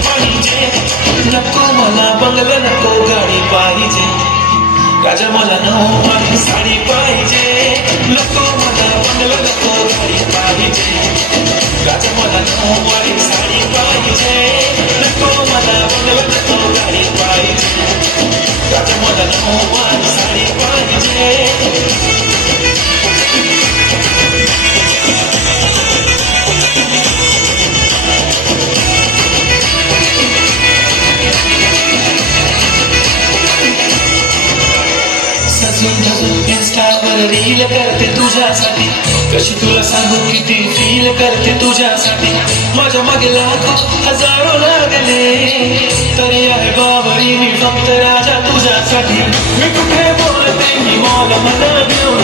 बंगल नको राजा मला पाहिजे लोक मला बंगल नको राजा मला न वारी साडी पाहिजे लक मला बंगल नको गाडी पाहिजे राजा मोलान हो वारी साडी पाहिजे रील करते तुझा साथी कशी तुला सांगू किती फील करते तुझा तो साथी माझ्या मागे लाखो हजारो लागले तरी आहे बाबरी मी फक्त राजा तुझा साथी मी कुठे बोलते मी मला मना घेऊन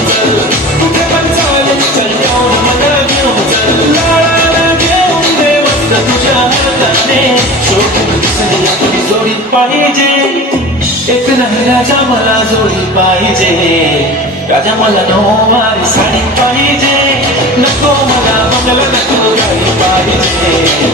कुठे पण चालले चल कोण मना घेऊन लाला घेऊन देवत तुझ्या हाताने शोधून सोडी पाहिजे एक राजा मला जोडी पाहिजे राजा मला नोवारी साडी पाहिजे नको मला मंगल नको गाडी पाहिजे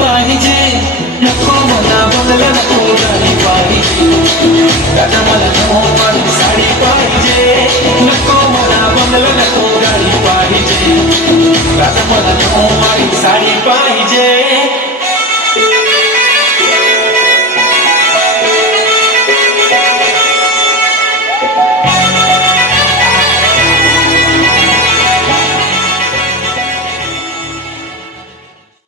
पाहिजे नको मला बंगलं नको गाडी पाहिजे दादा मला नमो पाहिजे साडी पाहिजे नको मला बंगलं नको गाडी पाहिजे दादा मला नमो पाहिजे साडी पाहिजे